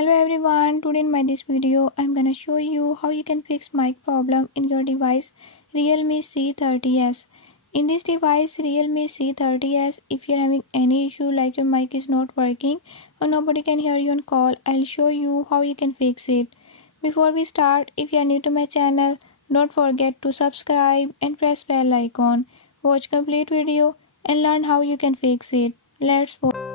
Hello everyone, today in this video I'm gonna show you how you can fix mic problem in your device Realme C30s. In this device Realme C30s, if you're having any issue like your mic is not working or nobody can hear you on call, I'll show you how you can fix it. Before we start, if you are new to my channel, don't forget to subscribe and press bell icon. Watch complete video and learn how you can fix it. Let's go.